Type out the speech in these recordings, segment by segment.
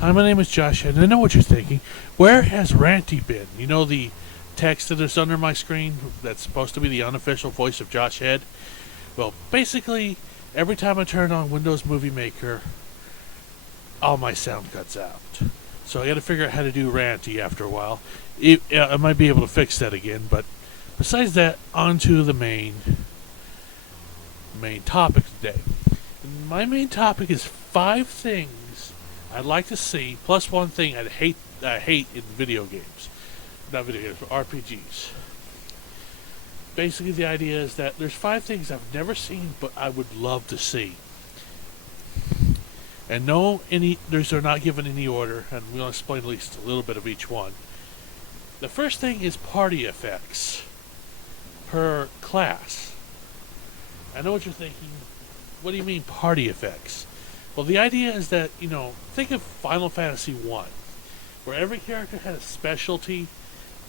Hi, my name is Josh, and I know what you're thinking. Where has Ranty been? You know the text that is under my screen that's supposed to be the unofficial voice of Josh Head? Well, basically, every time I turn on Windows Movie Maker, all my sound cuts out. So I gotta figure out how to do Ranty after a while. I might be able to fix that again, but besides that, on to the main topic today. My main topic is 5 things I'd like to see, plus one thing I hate in video games. Not video games, but RPGs. Basically, the idea is that there's 5 things I've never seen, but I would love to see. And they're not given any order, and we'll explain at least a little bit of each one. The first thing is party effects per class. I know what you're thinking. What do you mean party effects? Well, the idea is that, think of Final Fantasy 1, where every character had a specialty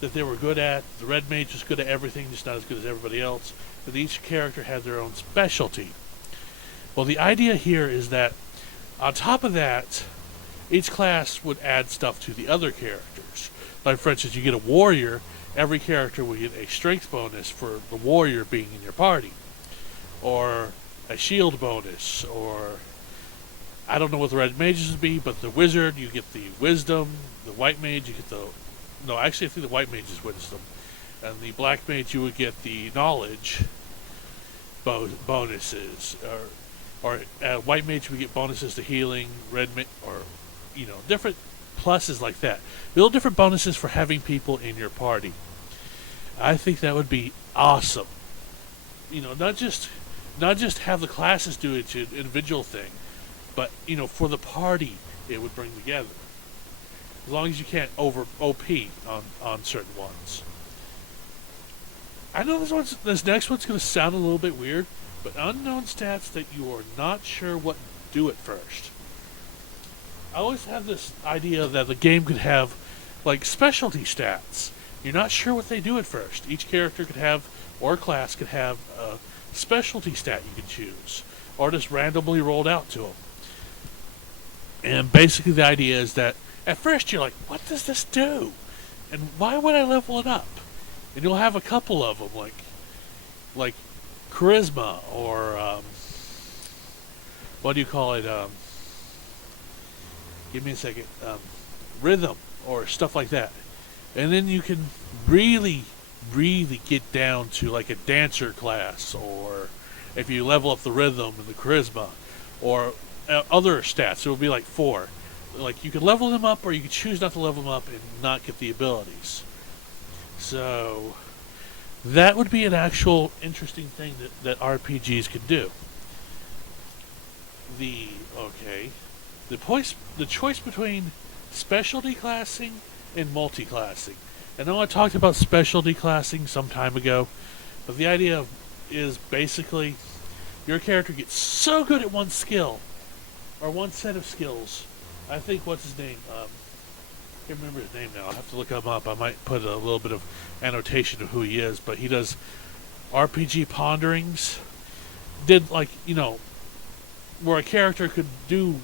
that they were good at. The Red Mage was good at everything, just not as good as everybody else. But each character had their own specialty. Well, the idea here is that, on top of that, each class would add stuff to the other characters. Like, for instance, you get a warrior, every character will get a strength bonus for the warrior being in your party. Or a shield bonus, or I don't know what the red mages would be, but the wizard, you get the wisdom. The white mage, you get I think the white mage is wisdom. And the black mage, you would get the knowledge bonuses. Or white mage would get bonuses to healing, different pluses like that. Little different bonuses for having people in your party. I think that would be awesome. Not just have the classes do its individual thing, but for the party it would bring together. As long as you can't over OP on certain ones. I know this next one's going to sound a little bit weird, but unknown stats that you are not sure what to do at first. I always have this idea that the game could have like specialty stats. You're not sure what they do at first. Each character could have, or class could have, a specialty stat you can choose, or just randomly rolled out to them. And basically the idea is that at first you're like, what does this do? And why would I level it up? And you'll have a couple of them, like charisma, or what do you call it? Give me a second. Rhythm, or stuff like that. And then you can really get down to like a dancer class, or if you level up the rhythm and the charisma, or other stats, it will be like 4. Like, you can level them up, or you can choose not to level them up and not get the abilities. So that would be an actual interesting thing that RPGs could do. The choice between specialty classing and multi-classing. I know I talked about specialty classing some time ago, but the idea is basically your character gets so good at one skill, or one set of skills. I think, what's his name? I can't remember his name now. I'll have to look him up. I might put a little bit of annotation of who he is, but he does RPG Ponderings. Did, where a character could do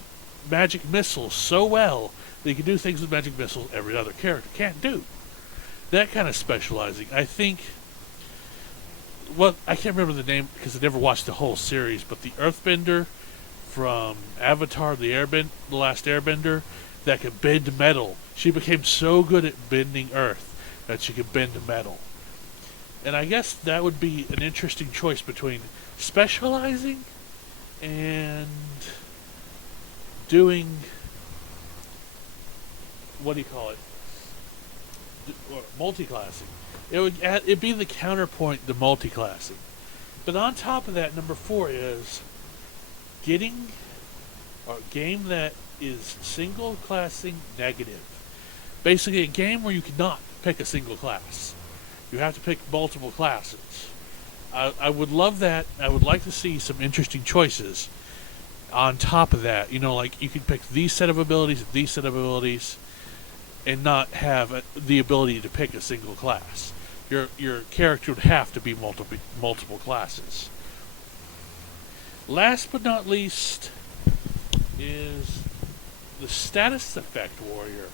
magic missiles so well that he could do things with magic missiles every other character can't do. That kind of specializing. I think, I can't remember the name because I never watched the whole series, but the Earthbender from Avatar, the Last Airbender, that could bend metal. She became so good at bending earth that she could bend metal. And I guess that would be an interesting choice between specializing and doing, multi-classing. It'd be the counterpoint to multi-classing. But on top of that, number 4 is getting a game that is single classing negative. Basically a game where you cannot pick a single class. You have to pick multiple classes. I would love that. I would like to see some interesting choices on top of that. Like you could pick these set of abilities and these set of abilities and not have the ability to pick a single class. Your character would have to be multiple classes. Last but not least is the status effect warrior.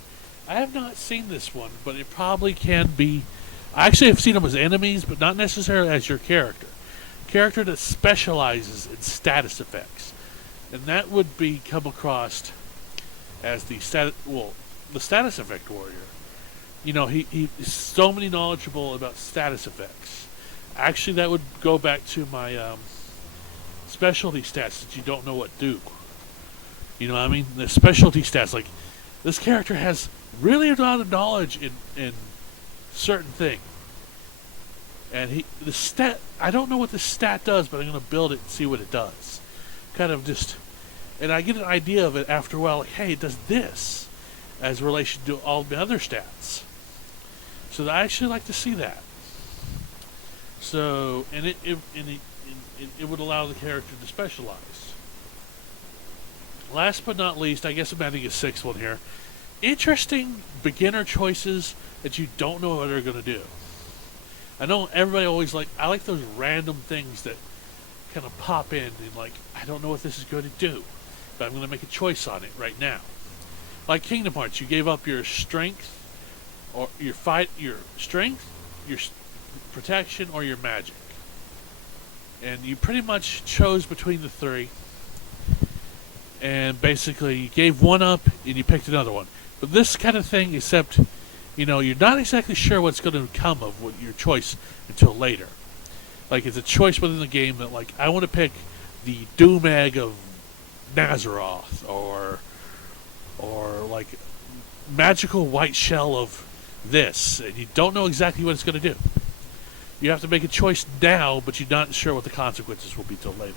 I have not seen this one, but it probably can be. I actually have seen them as enemies, but not necessarily as your character. Character that specializes in status effects, and that would be come across as the the status effect warrior. You know, he is so many knowledgeable about status effects. Actually, that would go back to my specialty stats that you don't know what do. You know what I mean? The specialty stats, like, this character has really a lot of knowledge in certain thing. And the stat, I don't know what the stat does, but I'm going to build it and see what it does. Kind of just, and I get an idea of it after a while, like, hey, it does this as relation to all the other stats. So I actually like to see that. So, and it would allow the character to specialize. Last but not least, I guess I'm adding a sixth one here. Interesting beginner choices that you don't know what they're going to do. I know everybody always I like those random things that kind of pop in and like, I don't know what this is going to do, but I'm going to make a choice on it right now. Like Kingdom Hearts, you gave up your strength, or your strength, your protection, or your magic. And you pretty much chose between the three. And basically, you gave one up and you picked another one. But this kind of thing, except, you know, you're not exactly sure what's going to come of what your choice until later. Like, it's a choice within the game that, like, I want to pick the Doom Egg of Nazaroth, or like, magical white shell of this, and you don't know exactly what it's going to do. You have to make a choice now, but you're not sure what the consequences will be till later.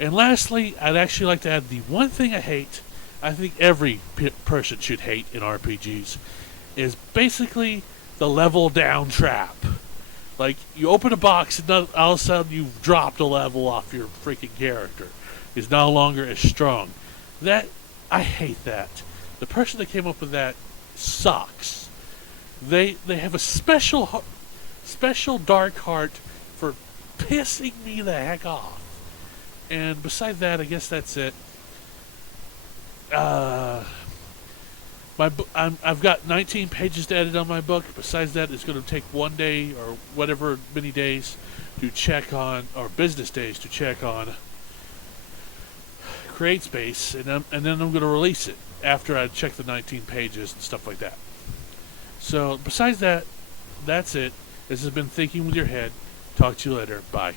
And lastly, I'd actually like to add the one thing I hate, I think every person should hate in RPGs, is basically the level down trap. Like, you open a box and all of a sudden you've dropped a level off your freaking character. He's no longer as strong. I hate that. The person that came up with that sucks. They have a special dark heart for pissing me the heck off. And besides that, I guess that's it. I've got 19 pages to edit on my book. Besides that, it's going to take one day or whatever many days to check on, or business days to check on CreateSpace, and then I'm going to release it after I check the 19 pages and stuff like that. So besides that, that's it. This has been Thinking with Your Head. Talk to you later. Bye.